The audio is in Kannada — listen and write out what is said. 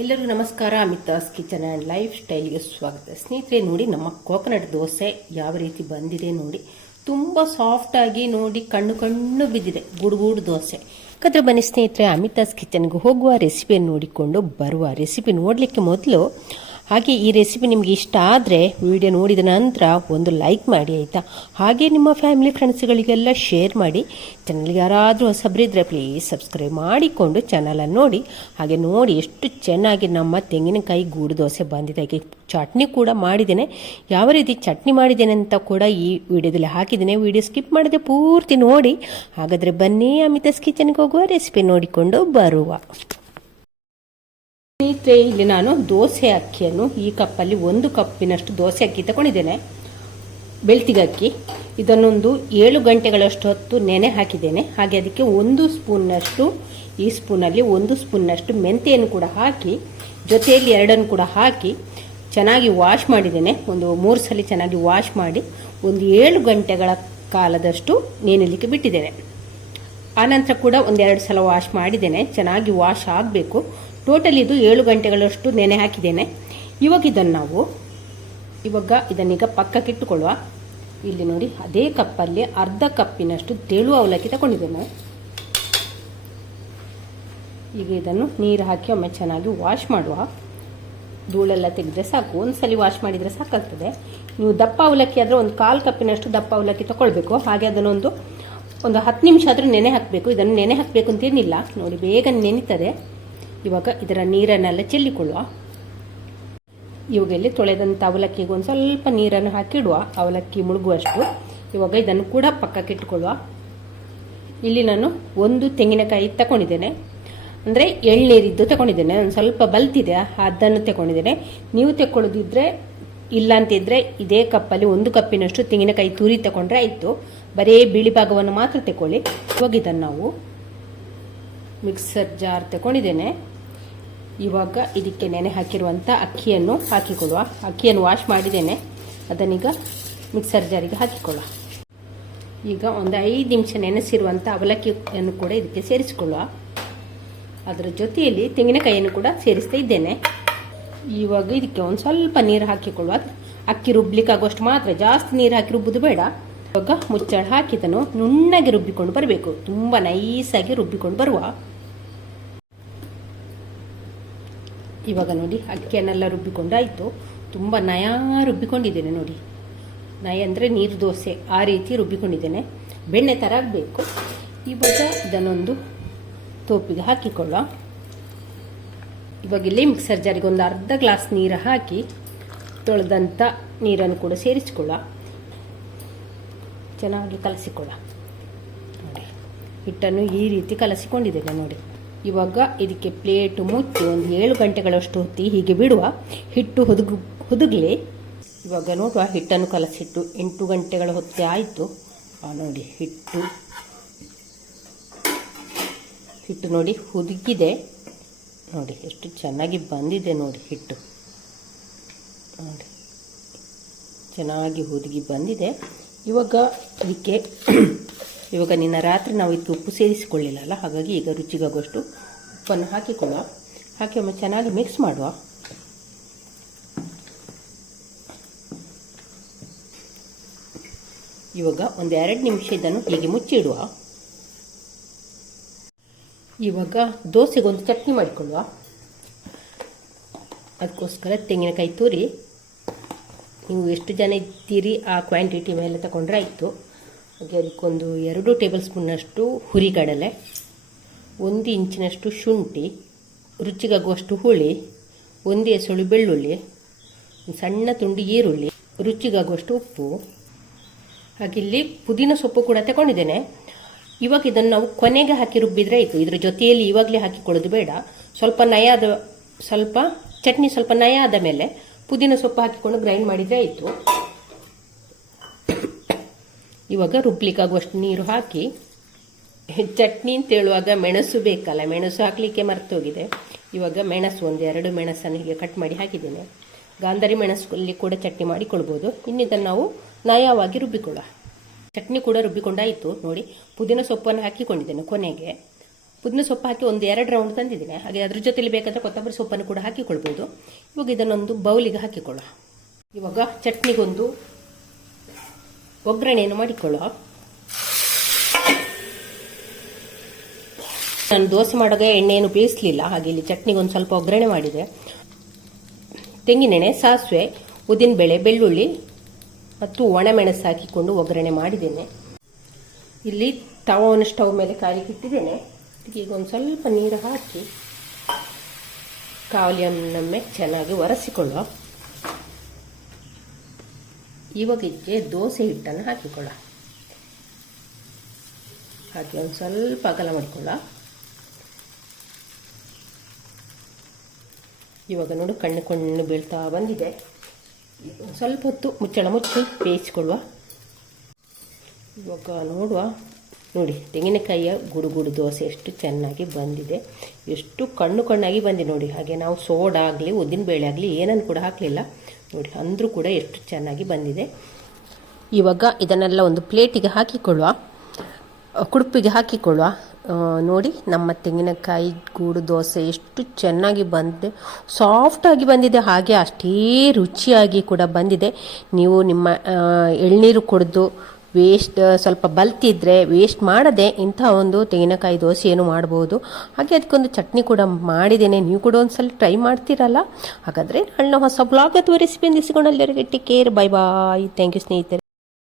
ಎಲ್ಲರಿಗೂ ನಮಸ್ಕಾರ. ಅಮಿತಾಸ್ ಕಿಚನ್ ಆ್ಯಂಡ್ ಲೈಫ್ ಸ್ಟೈಲ್ಗೆ ಸ್ವಾಗತ. ಸ್ನೇಹಿತರೆ ನೋಡಿ, ನಮ್ಮ ಕೋಕೋನಟ್ ದೋಸೆ ಯಾವ ರೀತಿ ಬಂದಿದೆ ನೋಡಿ. ತುಂಬ ಸಾಫ್ಟಾಗಿ ನೋಡಿ, ಕಣ್ಣು ಬಿದ್ದಿದೆ ಗೂಡು ದೋಸೆ. ಯಾಕಂದ್ರೆ ಬನ್ನಿ ಸ್ನೇಹಿತರೆ, ಅಮಿತಾಸ್ ಕಿಚನ್ಗೆ ಹೋಗುವ ರೆಸಿಪಿಯನ್ನು ನೋಡಿಕೊಂಡು ಬರುವ. ರೆಸಿಪಿ ನೋಡಲಿಕ್ಕೆ ಮೊದಲು ಹಾಗೆ ಈ ರೆಸಿಪಿ ನಿಮಗೆ ಇಷ್ಟ ಆದರೆ ವಿಡಿಯೋ ನೋಡಿದ ನಂತರ ಒಂದು ಲೈಕ್ ಮಾಡಿ ಆಯಿತಾ. ಹಾಗೆ ನಿಮ್ಮ ಫ್ಯಾಮಿಲಿ ಫ್ರೆಂಡ್ಸ್ಗಳಿಗೆಲ್ಲ ಶೇರ್ ಮಾಡಿ. ಚಾನಲ್ಗೆ ಯಾರಾದರೂ ಹೊಸಬ್ರಿದ್ರೆ ಪ್ಲೀಸ್ ಸಬ್ಸ್ಕ್ರೈಬ್ ಮಾಡಿಕೊಂಡು ಚಾನಲನ್ನು ನೋಡಿ. ಹಾಗೆ ನೋಡಿ ಎಷ್ಟು ಚೆನ್ನಾಗಿ ನಮ್ಮ ತೆಂಗಿನಕಾಯಿ ಗೂಡು ದೋಸೆ ಬಂದಿದೆ. ಹಾಗೆ ಚಟ್ನಿ ಕೂಡ ಮಾಡಿದ್ದೇನೆ. ಯಾವ ರೀತಿ ಚಟ್ನಿ ಮಾಡಿದ್ದೇನೆ ಅಂತ ಕೂಡ ಈ ವಿಡಿಯೋದಲ್ಲಿ ಹಾಕಿದ್ದೇನೆ. ವಿಡಿಯೋ ಸ್ಕಿಪ್ ಮಾಡದೆ ಪೂರ್ತಿ ನೋಡಿ. ಹಾಗಾದರೆ ಬನ್ನಿ ಅಮಿತಾಸ್ ಕಿಚನ್ಗೆ ಹೋಗುವ, ರೆಸಿಪಿ ನೋಡಿಕೊಂಡು ಬರುವ. ಸ್ನೇಹಿತರೆ, ಇಲ್ಲಿ ನಾನು ದೋಸೆ ಅಕ್ಕಿಯನ್ನು ಈ ಕಪ್ಪಲ್ಲಿ 1 ಕಪ್ಪಿನಷ್ಟು ದೋಸೆ ಅಕ್ಕಿ ತಗೊಂಡಿದ್ದೇನೆ. ಬೆಳ್ತಿಗೆ ಅಕ್ಕಿ. ಇದನ್ನೊಂದು 7 ಗಂಟೆಗಳಷ್ಟು ಹೊತ್ತು ನೆನೆ ಹಾಕಿದ್ದೇನೆ. ಹಾಗೆ ಅದಕ್ಕೆ 1 ಸ್ಪೂನ್ನಷ್ಟು, ಈ ಸ್ಪೂನಲ್ಲಿ 1 ಸ್ಪೂನ್ನಷ್ಟು ಮೆಂತೆಯನ್ನು ಕೂಡ ಹಾಕಿ, ಜೊತೆಯಲ್ಲಿ 2 ಕೂಡ ಹಾಕಿ ಚೆನ್ನಾಗಿ ವಾಶ್ ಮಾಡಿದ್ದೇನೆ. ಒಂದು 3 ಸಲ ಚೆನ್ನಾಗಿ ವಾಶ್ ಮಾಡಿ ಒಂದು 7 ಗಂಟೆಗಳ ಕಾಲದಷ್ಟು ನೆನೆಯಲಿಕ್ಕೆ ಬಿಟ್ಟಿದ್ದೇನೆ. ಆನಂತರ ಕೂಡ 1-2 ಸಲ ವಾಶ್ ಮಾಡಿದ್ದೇನೆ. ಚೆನ್ನಾಗಿ ವಾಶ್ ಆಗಬೇಕು. ಟೋಟಲ್ ಇದು 7 ಗಂಟೆಗಳಷ್ಟು ನೆನೆ ಹಾಕಿದ್ದೇನೆ. ಇದನ್ನೀಗ ಪಕ್ಕಕ್ಕಿಟ್ಟುಕೊಳ್ಳುವ. ಇಲ್ಲಿ ನೋಡಿ, ಅದೇ ಕಪ್ಪಲ್ಲಿ ಅರ್ಧ ಕಪ್ಪಿನಷ್ಟು ತೆಳು ಅವಲಕ್ಕಿ ತಗೊಂಡಿದ್ದೇನೆ. ಈಗ ಇದನ್ನು ನೀರು ಹಾಕಿ ಒಮ್ಮೆ ಚೆನ್ನಾಗಿ ವಾಶ್ ಮಾಡುವ. ಧೂಳೆಲ್ಲ ತೆಗೆದ್ರೆ ಸಾಕು. ಒಂದ್ಸಲಿ ವಾಶ್ ಮಾಡಿದರೆ ಸಾಕಾಗ್ತದೆ. ನೀವು ದಪ್ಪ ಅವಲಕ್ಕಿ ಆದರೆ 1/4 ಕಪ್ಪಿನಷ್ಟು ದಪ್ಪ ಅವಲಕ್ಕಿ ತಗೊಳ್ಬೇಕು. ಹಾಗೆ ಅದನ್ನೊಂದು 10 ನಿಮಿಷ ಆದರೂ ನೆನೆ ಹಾಕಬೇಕು. ಇದನ್ನು ನೆನೆ ಹಾಕಬೇಕು ಅಂತೇನಿಲ್ಲ ನೋಡಿ, ಬೇಗ ನೆನೀತದೆ. ಇವಾಗ ಇದರ ನೀರನ್ನೆಲ್ಲ ಚೆಲ್ಲಿಕೊಳ್ಳುವ. ಇವಾಗ ಇಲ್ಲಿ ತೊಳೆದಂಥ ಅವಲಕ್ಕಿಗೆ ಒಂದು ಸ್ವಲ್ಪ ನೀರನ್ನು ಹಾಕಿಡುವ, ಅವಲಕ್ಕಿ ಮುಳುಗುವಷ್ಟು. ಇವಾಗ ಇದನ್ನು ಕೂಡ ಪಕ್ಕಕ್ಕಿಟ್ಟುಕೊಳ್ಳುವ. ಇಲ್ಲಿ ನಾನು 1 ತೆಂಗಿನಕಾಯಿ ತಗೊಂಡಿದ್ದೇನೆ. ಅಂದರೆ ಎಳ್ನೀರಿದ್ದು ತಗೊಂಡಿದ್ದೇನೆ. ಒಂದು ಸ್ವಲ್ಪ ಬಲ್ತಿದೆ, ಅದನ್ನು ತಗೊಂಡಿದ್ದೇನೆ. ನೀವು ತಗೊಳ್ಳೋದಿದ್ರೆ, ಇಲ್ಲ ಅಂತಿದ್ರೆ ಇದೇ ಕಪ್ಪಲ್ಲಿ 1 ಕಪ್ಪಿನಷ್ಟು ತೆಂಗಿನಕಾಯಿ ತುರಿ ತಗೊಂಡ್ರೆ ಆಯಿತು. ಬರೀ ಬಿಳಿ ಭಾಗವನ್ನು ಮಾತ್ರ ತಗೊಳ್ಳಿ. ಇವಾಗ ಇದನ್ನು ನಾವು ಮಿಕ್ಸರ್ ಜಾರ್ ತಗೊಂಡಿದ್ದೇನೆ. ಇವಾಗ ಇದಕ್ಕೆ ನೆನೆ ಹಾಕಿರುವಂಥ ಅಕ್ಕಿಯನ್ನು ಹಾಕಿಕೊಳ್ಳುವ. ಅಕ್ಕಿಯನ್ನು ವಾಶ್ ಮಾಡಿದ್ದೇನೆ. ಅದನ್ನೀಗ ಮಿಕ್ಸರ್ ಜಾರಿಗೆ ಹಾಕಿಕೊಳ್ಳುವ. ಈಗ ಒಂದು 5 ನಿಮಿಷ ನೆನೆಸಿರುವಂಥ ಅವಲಕ್ಕಿಯನ್ನು ಕೂಡ ಇದಕ್ಕೆ ಸೇರಿಸಿಕೊಳ್ಳುವ. ಅದರ ಜೊತೆಯಲ್ಲಿ ತೆಂಗಿನಕಾಯಿಯನ್ನು ಕೂಡ ಸೇರಿಸ್ತಾ ಇದ್ದೇನೆ. ಇವಾಗ ಇದಕ್ಕೆ ಒಂದು ಸ್ವಲ್ಪ ನೀರು ಹಾಕಿಕೊಳ್ಳುವ. ಅಕ್ಕಿ ರುಬ್ಲಿಕ್ಕಾಗುವಷ್ಟು ಮಾತ್ರ, ಜಾಸ್ತಿ ನೀರು ಹಾಕಿ ರುಬ್ಬುದು ಬೇಡ. ಇವಾಗ ಮುಚ್ಚಳ ಹಾಕಿದನು ನುಣ್ಣಗೆ ರುಬ್ಬಿಕೊಂಡು ಬರಬೇಕು. ತುಂಬ ನೈಸಾಗಿ ರುಬ್ಬಿಕೊಂಡು ಬರುವ. ಇವಾಗ ನೋಡಿ, ಅಕ್ಕಿಯನ್ನೆಲ್ಲ ರುಬ್ಬಿಕೊಂಡಾಯಿತು. ತುಂಬ ನಯ ರುಬ್ಬಿಕೊಂಡಿದ್ದೇನೆ ನೋಡಿ. ನಯ ಅಂದರೆ ನೀರು ದೋಸೆ ಆ ರೀತಿ ರುಬ್ಬಿಕೊಂಡಿದ್ದೇನೆ. ಬೆಣ್ಣೆ ಥರ ಆಗಬೇಕು. ಇವಾಗ ಇದನ್ನೊಂದು ತೋಪಿಗೆ ಹಾಕಿಕೊಳ್ಳುವ. ಇವಾಗ ಇಲ್ಲಿ ಮಿಕ್ಸರ್ ಜಾರಿಗೆ ಒಂದು ಅರ್ಧ ಗ್ಲಾಸ್ ನೀರು ಹಾಕಿ ತೊಳೆದಂಥ ನೀರನ್ನು ಕೂಡ ಸೇರಿಸಿಕೊಳ್ಳುವ. ಚೆನ್ನಾಗಿ ಕಲಸಿಕೊಳ್ಳ ನೋಡಿ. ಹಿಟ್ಟನ್ನು ಈ ರೀತಿ ಕಲಸಿಕೊಂಡಿದ್ದೇನೆ ನೋಡಿ. ಇವಾಗ ಇದಕ್ಕೆ ಪ್ಲೇಟು ಮುಚ್ಚಿ ಒಂದು 7 ಗಂಟೆಗಳಷ್ಟು ಹೊತ್ತಿ ಹೀಗೆ ಬಿಡುವ. ಹಿಟ್ಟು ಹುದುಗಲಿ. ಇವಾಗ ನೋಡುವ, ಹಿಟ್ಟನ್ನು ಕಲಸಿಟ್ಟು 8 ಗಂಟೆಗಳ ಹೊತ್ತೇ ಆಯಿತು. ನೋಡಿ, ಹಿಟ್ಟು ನೋಡಿ ಹುದುಗಿದೆ ನೋಡಿ, ಎಷ್ಟು ಚೆನ್ನಾಗಿ ಬಂದಿದೆ ನೋಡಿ. ಹಿಟ್ಟು ನೋಡಿ, ಚೆನ್ನಾಗಿ ಹುದುಗಿ ಬಂದಿದೆ. ಇವಾಗ ನಿನ್ನ ರಾತ್ರಿ ನಾವು ಇದಕ್ಕೆ ಉಪ್ಪು ಸೇರಿಸಿಕೊಳ್ಳಿಲ್ಲ, ಹಾಗಾಗಿ ಈಗ ರುಚಿಗಾಗುವಷ್ಟು ಉಪ್ಪನ್ನು ಹಾಕಿಕೊಳ್ಳುವ. ಹಾಕಿ ಒಮ್ಮೆ ಚೆನ್ನಾಗಿ ಮಿಕ್ಸ್ ಮಾಡುವ. ಇವಾಗ ಒಂದು 2 ನಿಮಿಷ ಇದನ್ನು ಹೀಗೆ ಮುಚ್ಚಿಡುವ. ಇವಾಗ ದೋಸೆಗೊಂದು ಚಟ್ನಿ ಮಾಡಿಕೊಳ್ಳುವ. ಅದಕ್ಕೋಸ್ಕರ ತೆಂಗಿನಕಾಯಿ ತುರಿ, ನೀವು ಎಷ್ಟು ಜನ ಇದ್ದೀರಿ ಆ ಕ್ವಾಂಟಿಟಿ ಮೇಲೆ ತಗೊಂಡ್ರೆ ಆಯಿತು. ಹಾಗೆ ಅದಕ್ಕೊಂದು 2 ಟೇಬಲ್ ಸ್ಪೂನ್ನಷ್ಟು ಹುರಿಗಡಲೆ, 1 ಇಂಚಿನಷ್ಟು ಶುಂಠಿ, ರುಚಿಗಾಗುವಷ್ಟು ಹುಳಿ, 1 ಎಸಳು ಬೆಳ್ಳುಳ್ಳಿ, ಸಣ್ಣ ತುಂಡು ಈರುಳ್ಳಿ, ರುಚಿಗಾಗುವಷ್ಟು ಉಪ್ಪು. ಹಾಗೆ ಇಲ್ಲಿ ಪುದೀನ ಸೊಪ್ಪು ಕೂಡ ತಗೊಂಡಿದ್ದೇನೆ. ಇವಾಗ ಇದನ್ನು ನಾವು ಕೊನೆಗೆ ಹಾಕಿ ರುಬ್ಬಿದ್ರೆ ಆಯಿತು. ಇದರ ಜೊತೆಯಲ್ಲಿ ಇವಾಗಲೇ ಹಾಕಿಕೊಳ್ಳೋದು ಬೇಡ. ಚಟ್ನಿ ಸ್ವಲ್ಪ ನಯ ಆದ ಮೇಲೆ ಪುದೀನ ಸೊಪ್ಪು ಹಾಕಿಕೊಂಡು ಗ್ರೈಂಡ್ ಮಾಡಿದರೆ ಆಯಿತು. ಇವಾಗ ರುಬ್ಲಿಕ್ಕಾಗುವಷ್ಟು ನೀರು ಹಾಕಿ, ಚಟ್ನಿ ಅಂತ ಹೇಳುವಾಗ ಮೆಣಸು ಬೇಕಲ್ಲ, ಮೆಣಸು ಹಾಕಲಿಕ್ಕೆ ಮರ್ತೋಗಿದೆ. ಇವಾಗ ಮೆಣಸು 1-2 ಮೆಣಸನ್ನು ಹೀಗೆ ಕಟ್ ಮಾಡಿ ಹಾಕಿದ್ದೇನೆ. ಗಾಂಧಾರಿ ಮೆಣಸಲ್ಲಿ ಕೂಡ ಚಟ್ನಿ ಮಾಡಿಕೊಳ್ಬೋದು. ಇನ್ನಿದನ್ನು ನಾವು ನಯವಾಗಿ ರುಬ್ಬಿಕೊಳ್ಳ. ಚಟ್ನಿ ಕೂಡ ರುಬ್ಬಿಕೊಂಡಾಯಿತು ನೋಡಿ. ಪುದೀನ ಸೊಪ್ಪನ್ನು ಹಾಕಿಕೊಂಡಿದ್ದೇನೆ ಕೊನೆಗೆ. ಪುದೀನ ಸೊಪ್ಪು ಹಾಕಿ ಒಂದು 2 ರೌಂಡ್ ತಂದಿದ್ದೀನಿ. ಹಾಗೆ ಅದ್ರ ಜೊತೆಲಿ ಬೇಕಾದರೆ ಕೊತ್ತಂಬರಿ ಸೊಪ್ಪನ್ನು ಕೂಡ ಹಾಕಿಕೊಳ್ಬೋದು. ಇವಾಗ ಇದನ್ನೊಂದು ಬೌಲಿಗೆ ಹಾಕಿಕೊಳ್ಳುವ. ಇವಾಗ ಚಟ್ನಿಗೊಂದು ಒಗ್ಗರಣೆಯನ್ನು ಮಾಡಿಕೊಳ್ಳುವ. ನಾನು ದೋಸೆ ಮಾಡುವಾಗ ಎಣ್ಣೆಯನ್ನು ಬೇಯಿಸಲಿಲ್ಲ, ಹಾಗೆ ಇಲ್ಲಿ ಚಟ್ನಿಗೆ ಒಂದು ಸ್ವಲ್ಪ ಒಗ್ಗರಣೆ ಮಾಡಿದೆ. ತೆಂಗಿನೆಣ್ಣೆ, ಸಾಸಿವೆ, ಉದ್ದಿನಬೇಳೆ, ಬೆಳ್ಳುಳ್ಳಿ ಮತ್ತು ಒಣಮೆಣಸು ಹಾಕಿಕೊಂಡು ಒಗ್ಗರಣೆ ಮಾಡಿದ್ದೇನೆ. ಇಲ್ಲಿ ತವವನ್ನು ಸ್ಟವ್ ಮೇಲೆ ಕಾಲಿಗೆ ಇಟ್ಟಿದ್ದೇನೆ. ಈಗ ಒಂದು ಸ್ವಲ್ಪ ನೀರು ಹಾಕಿ ಕಾವಲಿಯನ್ನೊಮ್ಮೆ ಚೆನ್ನಾಗಿ ಒರೆಸಿಕೊಳ್ಳುವ. ಇವಾಗ ಇದಕ್ಕೆ ದೋಸೆ ಹಿಟ್ಟನ್ನು ಹಾಕಿಕೊಳ್ಳ. ಹಾಕಿ ಒಂದು ಸ್ವಲ್ಪ ಅಗಲ ಮಾಡಿಕೊಳ್ಳ. ಇವಾಗ ನೋಡು ಕಣ್ಣು ಬೀಳ್ತಾ ಬಂದಿದೆ. ಸ್ವಲ್ಪ ಹೊತ್ತು ಮುಚ್ಚಳ ಮುಚ್ಚಿ ಬೇಯಿಸಿಕೊಳ್ಳುವ. ಇವಾಗ ನೋಡುವ, ನೋಡಿ ತೆಂಗಿನಕಾಯಿಯ ಗುಡು ದೋಸೆ ಎಷ್ಟು ಚೆನ್ನಾಗಿ ಬಂದಿದೆ, ಎಷ್ಟು ಕಣ್ಣಾಗಿ ಬಂದಿದೆ ನೋಡಿ. ಹಾಗೆ ನಾವು ಸೋಡಾ ಆಗಲಿ ಉದ್ದಿನಬೇಳೆ ಆಗಲಿ ಏನನ್ನು ಕೂಡ ಹಾಕಲಿಲ್ಲ ನೋಡಿ, ಅಂದರೂ ಕೂಡ ಎಷ್ಟು ಚೆನ್ನಾಗಿ ಬಂದಿದೆ. ಇವಾಗ ಇದನ್ನೆಲ್ಲ ಒಂದು ಪ್ಲೇಟಿಗೆ ಹಾಕಿಕೊಳ್ಳುವ, ಕುಡುಪಿಗೆ ಹಾಕಿಕೊಳ್ಳುವ. ನೋಡಿ ನಮ್ಮ ತೆಂಗಿನಕಾಯಿ ಗೂಡು ದೋಸೆ ಎಷ್ಟು ಚೆನ್ನಾಗಿ ಬಂದಿದೆ, ಸಾಫ್ಟಾಗಿ ಬಂದಿದೆ, ಹಾಗೆ ಅಷ್ಟೇ ರುಚಿಯಾಗಿ ಕೂಡ ಬಂದಿದೆ. ನೀವು ನಿಮ್ಮ ಎಳ್ನೀರು ಕುಡಿದು ವೇಸ್ಟ್ ಸ್ವಲ್ಪ ಬಲ್ತಿದ್ರೆ ವೇಸ್ಟ್ ಮಾಡದೆ ಇಂಥ ಒಂದು ತೆಂಗಿನಕಾಯಿ ದೋಸೆಯನ್ನು ಮಾಡ್ಬೋದು. ಹಾಗೆ ಅದಕ್ಕೊಂದು ಚಟ್ನಿ ಕೂಡ ಮಾಡಿದ್ದೇನೆ, ನೀವು ಕೂಡ ಒಂದ್ಸಲ ಟ್ರೈ ಮಾಡ್ತೀರಲ್ಲ. ಹಾಗಾದರೆ ನನ್ನ ಹೊಸ ಬ್ಲಾಗ್ ಅಥವಾ ರೆಸಿಪಿಯನ್ನು ಸಿಗೋಣ. ಎಲ್ಲರಿಗೆ take care, bye bye. Thank you ಸ್ನೇಹಿತರೆ.